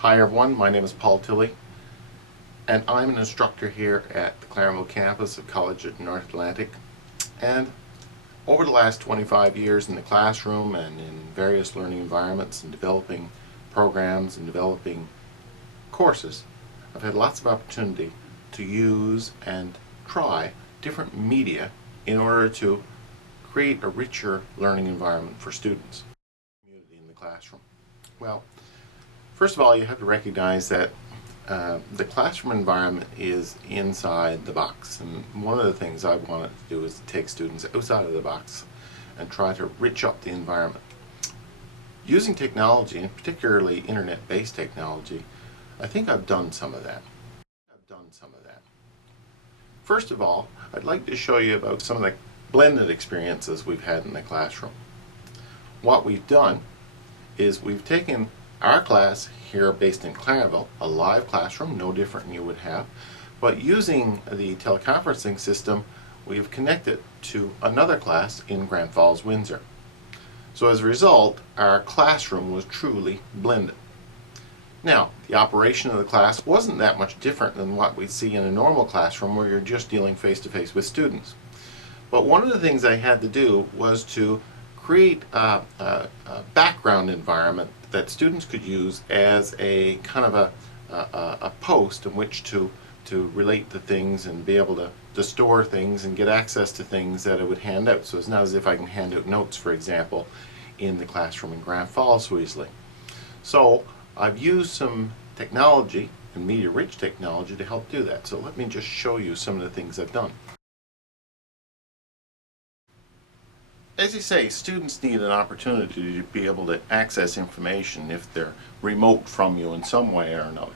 Hi everyone, my name is Paul Tilley, and I'm an instructor here at the Clarenville campus of College at North Atlantic. And over the last 25 years in the classroom and in various learning environments and developing programs and developing courses, I've had lots of opportunity to use and try different media in order to create a richer learning environment for students in the classroom. Well, first of all, you have to recognize that the classroom environment is inside the box, and one of the things I wanted to do is to take students outside of the box and try to rich up the environment. Using technology, and particularly internet-based technology, I think I've done some of that. First of all, I'd like to show you about some of the blended experiences we've had in the classroom. What we've done is we've taken our class here based in Clarenville, a live classroom, no different than you would have, but using the teleconferencing system, we've connected to another class in Grand Falls, Windsor. So as a result, our classroom was truly blended. Now, the operation of the class wasn't that much different than what we see in a normal classroom where you're just dealing face-to-face with students. But one of the things I had to do was to create a background environment that students could use as a kind of a post in which to relate to things and be able to store things and get access to things that I would hand out. So it's not as if I can hand out notes, for example, in the classroom in Grand Falls so easily. So I've used some technology and media-rich technology to help do that. So let me just show you some of the things I've done. As you say, students need an opportunity to be able to access information if they're remote from you in some way or another.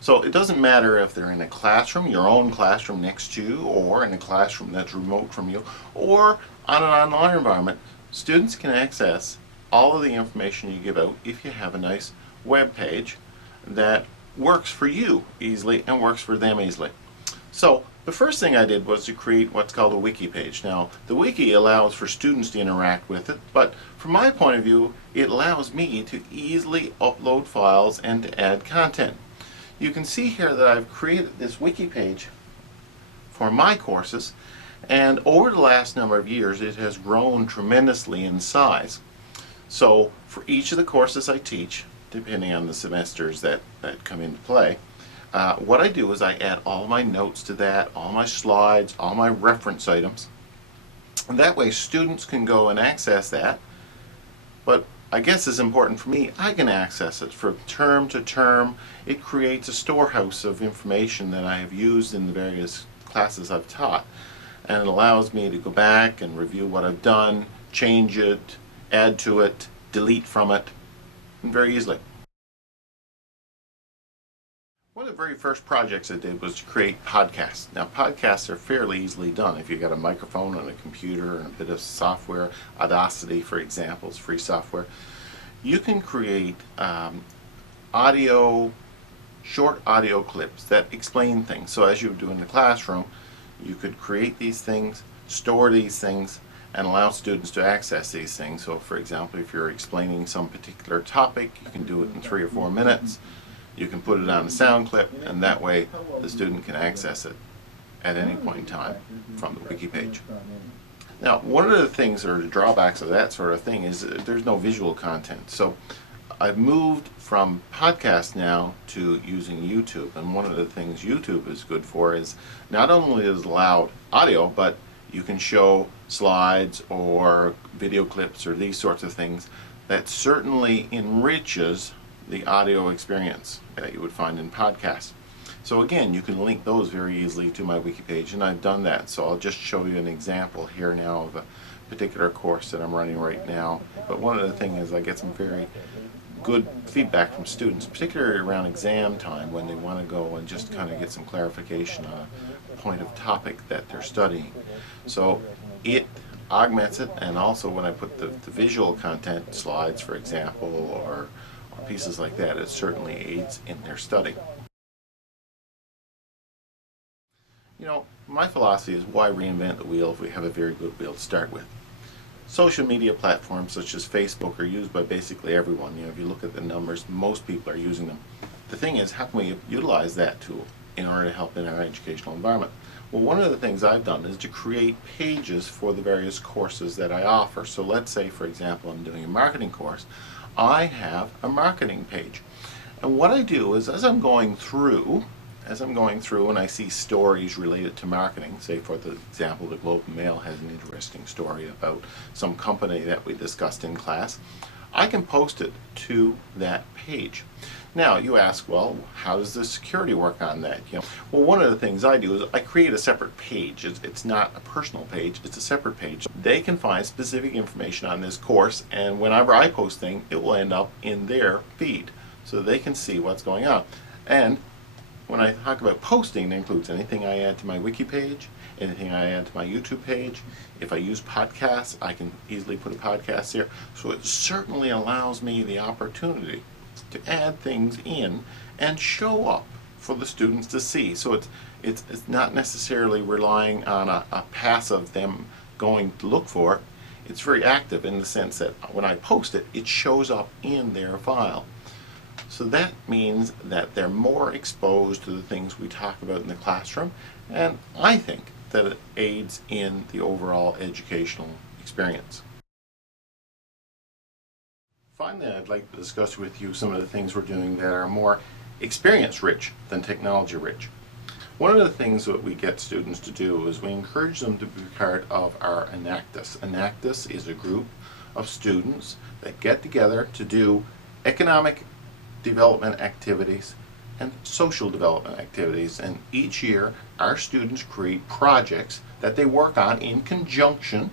So it doesn't matter if they're in a classroom, your own classroom next to you, or in a classroom that's remote from you, or on an online environment. Students can access all of the information you give out if you have a nice web page that works for you easily and works for them easily. So the first thing I did was to create what's called a Wiki page. Now, the Wiki allows for students to interact with it, but from my point of view, it allows me to easily upload files and to add content. You can see here that I've created this Wiki page for my courses, and over the last number of years, it has grown tremendously in size. So for each of the courses I teach, depending on the semesters that come into play, what I do is I add all my notes to that, all my slides, all my reference items, and that way students can go and access that. But I guess it's important for me, I can access it from term to term. It creates a storehouse of information that I have used in the various classes I've taught, and it allows me to go back and review what I've done, change it, add to it, delete from it, and very easily. One of the very first projects I did was to create podcasts. Now, podcasts are fairly easily done if you've got a microphone and a computer and a bit of software. Audacity, for example, is free software. You can create short audio clips that explain things. So as you do in the classroom, you could create these things, store these things, and allow students to access these things. So for example, if you're explaining some particular topic, you can do it in 3 or 4 minutes. You can put it on a sound clip, and that way the student can access it at any point in time from the Wiki page. Now, one of the things, or the drawbacks of that sort of thing, is there's no visual content. So I've moved from podcast now to using YouTube, and one of the things YouTube is good for is not only is it loud audio, but you can show slides or video clips or these sorts of things that certainly enriches the audio experience that you would find in podcasts. So again, you can link those very easily to my Wiki page, and I've done that. So I'll just show you an example here now of a particular course that I'm running right now. But one of the things is I get some very good feedback from students, particularly around exam time when they want to go and just kind of get some clarification on a point of topic that they're studying. So it augments it, and also when I put the visual content, slides for example, or pieces like that, it certainly aids in their study. You know, my philosophy is why reinvent the wheel if we have a very good wheel to start with. Social media platforms such as Facebook are used by basically everyone. You know, if you look at the numbers, most people are using them. the thing is, how can we utilize that tool in order to help in our educational environment? Well, one of the things I've done is to create pages for the various courses that I offer. So let's say, for example, I'm doing a marketing course. I have a marketing page. And what I do is, as I'm going through and I see stories related to marketing, say for the example, the Globe and Mail has an interesting story about some company that we discussed in class, I can post it to that page. Now you ask, well, how does the security work on that? Well, one of the things I do is I create a separate page. It's not a personal page, it's a separate page. They can find specific information on this course, and whenever I post things, it will end up in their feed so they can see what's going on. And when I talk about posting, it includes anything I add to my Wiki page, anything I add to my YouTube page. If I use podcasts, I can easily put a podcast there. So it certainly allows me the opportunity to add things in and show up for the students to see. So it's not necessarily relying on a passive them going to look for it. It's very active in the sense that when I post it, it shows up in their file. So that means that they're more exposed to the things we talk about in the classroom, and I think that it aids in the overall educational experience. Finally, I'd like to discuss with you some of the things we're doing that are more experience-rich than technology-rich. One of the things that we get students to do is we encourage them to be part of our Enactus. Enactus is a group of students that get together to do economic development activities and social development activities, and each year our students create projects that they work on in conjunction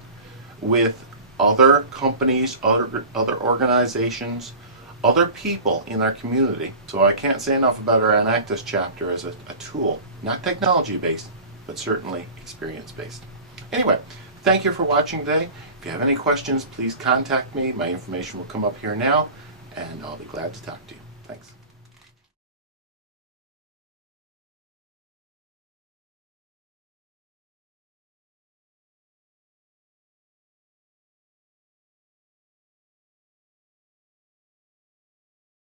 with other companies, other organizations, other people in our community. So I can't say enough about our Enactus chapter as a tool, not technology based, but certainly experience based. Anyway, thank you for watching today. If you have any questions, please contact me. My information will come up here now, and I'll be glad to talk to you. Thanks.